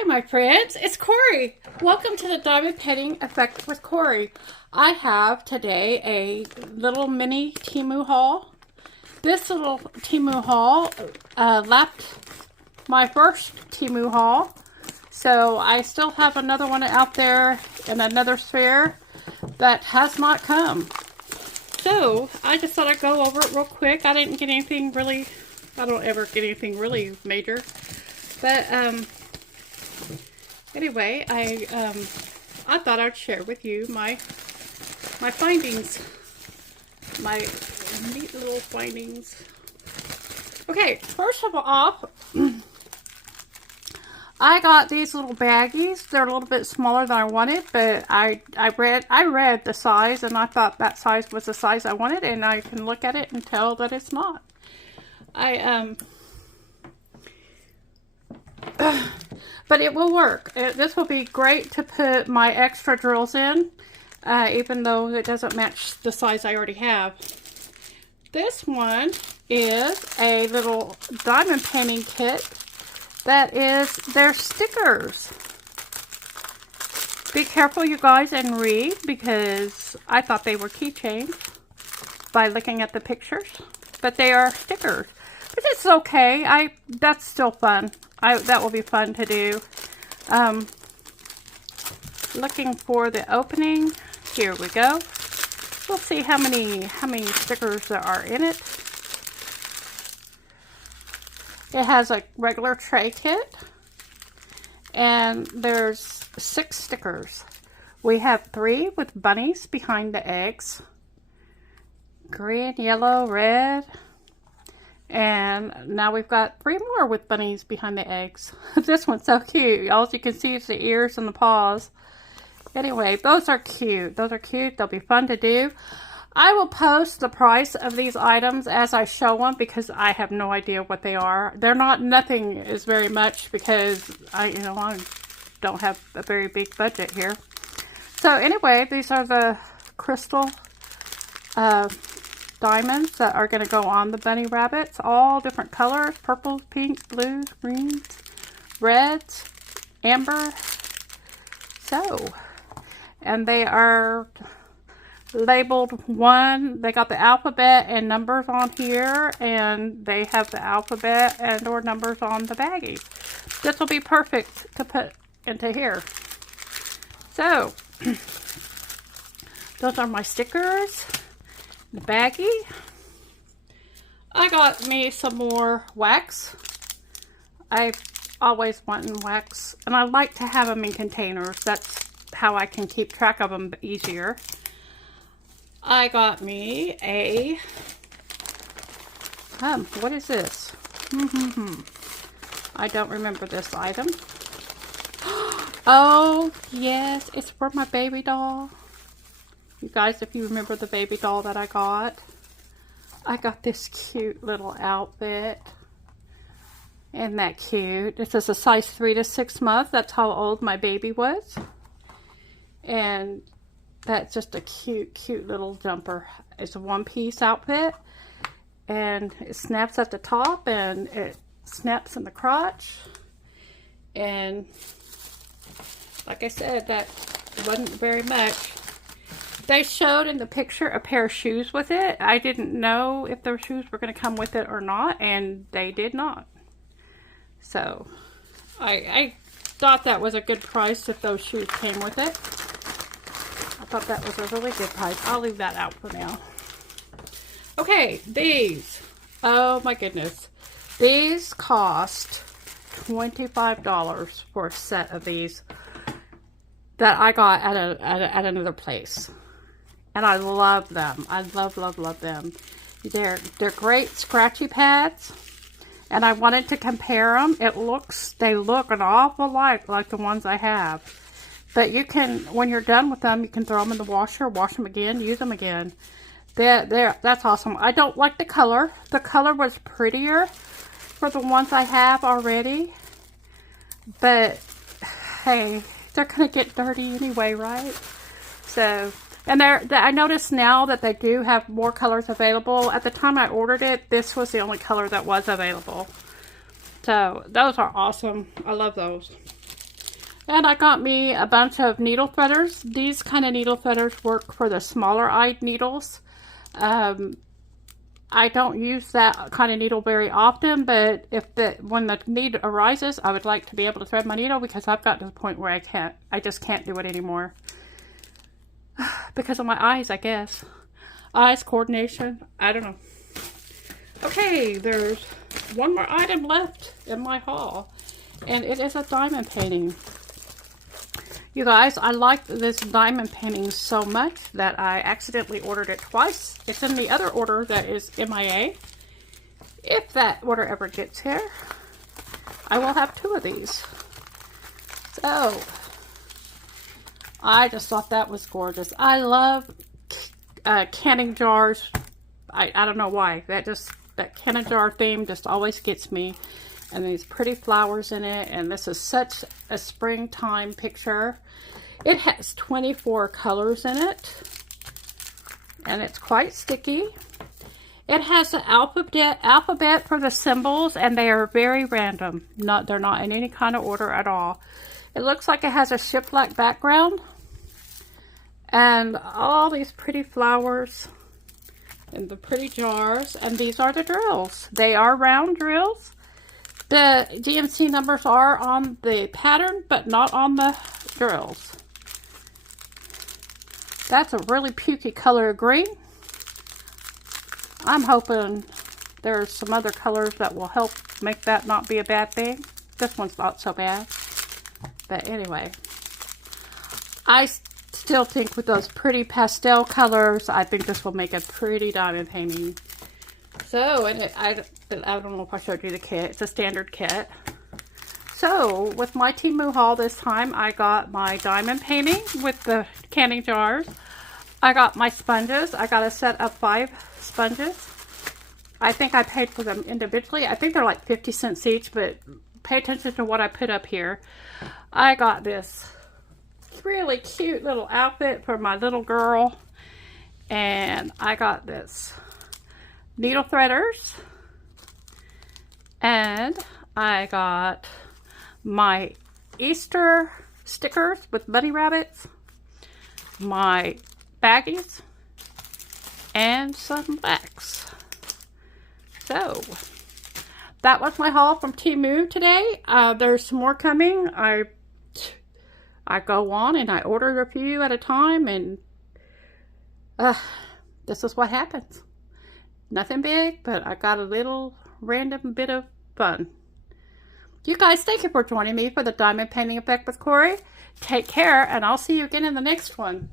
Hi, my friends. It's Cori. Welcome to the Diamond Painting Effect with Cori. I have today a little mini TEMU haul. This little TEMU haul lapped my first TEMU haul. So I still have another one out there in another sphere that has not come. So I just thought I'd go over it real quick. I didn't get anything really, I don't ever get anything really major. But anyway, I thought I'd share with you my findings, my neat little findings. Okay, first of all, I got these little baggies. They're a little bit smaller than I wanted, but I read the size, and I thought that size was the size I wanted, and I can look at it and tell that it's not. But it will work. This will be great to put my extra drills in, even though it doesn't match the size I already have. This one is a little diamond painting kit that is their stickers. Be careful, you guys, and read, because I thought they were keychains by looking at the pictures, but they are stickers. But it's okay. That's still fun. That will be fun to do. Looking for the opening. Here we go. We'll see how many stickers there are in it. It has a regular tray kit, and there's 6 stickers. We have 3 with bunnies behind the eggs. Green, yellow, red. And now we've got 3 more with bunnies behind the eggs. This one's so cute. All you can see is the ears and the paws. Anyway, those are cute. Those are cute. They'll be fun to do. I will post the price of these items as I show them, because I have no idea what they are. They're not, nothing is very much, because I don't have a very big budget here. So anyway, these are the crystal diamonds that are going to go on the bunny rabbits. All different colors: purple, pink, blues, greens, reds, amber. So, and they are labeled 1. They got the alphabet and numbers on here, and they have the alphabet and or numbers on the baggies. This will be perfect to put into here. So those are my stickers. The baggie. I got me some more wax. I always wanted wax, and I like to have them in containers. That's how I can keep track of them easier. I got me a what is this? I don't remember this item. Oh yes, it's for my baby doll. You guys, if you remember the baby doll that I got this cute little outfit. Isn't that cute? This is a size 3 to 6 months. That's how old my baby was. And that's just a cute, cute little jumper. It's a one-piece outfit. And it snaps at the top, and it snaps in the crotch. And like I said, that wasn't very much. They showed in the picture a pair of shoes with it. I didn't know if those shoes were going to come with it or not, and they did not. So, I thought that was a good price if those shoes came with it. I thought that was a really good price. I'll leave that out for now. Okay, these. Oh my goodness. These cost $25 for a set of these that I got at another place. And I love them. I love them. They're great scratchy pads. And I wanted to compare them. They look an awful lot like the ones I have. But you can, when you're done with them, you can throw them in the washer, wash them again, use them again. That's awesome. I don't like the color. The color was prettier for the ones I have already. But hey, they're gonna get dirty anyway, right? So, and I noticed now that they do have more colors available. At the time I ordered it, this was the only color that was available. So those are awesome. I love those. And I got me a bunch of needle threaders. These kind of needle threaders work for the smaller eyed needles. I don't use that kind of needle very often, but when the need arises, I would like to be able to thread my needle, because I've got to the point where I just can't do it anymore. Because of my eyes, I guess. Eyes, coordination, I don't know. Okay, there's one more item left in my haul, and it is a diamond painting. You guys, I like this diamond painting so much that I accidentally ordered it twice. It's in the other order that is MIA. If that order ever gets here, I will have 2 of these. So, I just thought that was gorgeous. I love canning jars. I don't know why. That canning jar theme just always gets me. And these pretty flowers in it, and this is such a springtime picture. It has 24 colors in it, and it's quite sticky. It has the alphabet for the symbols, and they are very random. They're not in any kind of order at all. It looks like it has a ship-like background, and all these pretty flowers in the pretty jars, and these are the drills. They are round drills. The DMC numbers are on the pattern, but not on the drills. That's a really pukey color of green. I'm hoping there's some other colors that will help make that not be a bad thing. This one's not so bad. But anyway, I still think with those pretty pastel colors, I think this will make a pretty diamond painting. So, and I don't know if I showed you the kit. It's a standard kit. So, with my TEMU haul this time, I got my diamond painting with the canning jars. I got my sponges. I got a set of 5 sponges. I think I paid for them individually. I think they're like 50 cents each, but pay attention to what I put up here. I got this really cute little outfit for my little girl. And I got this needle threaders, and I got my Easter stickers with bunny rabbits, my baggies, and some wax. So that was my haul from TEMU today. There's some more coming. I go on and I order a few at a time, and this is what happens. Nothing big, but I got a little random bit of fun. You guys, thank you for joining me for the Diamond Painting Effect with Cori. Take care, and I'll see you again in the next one.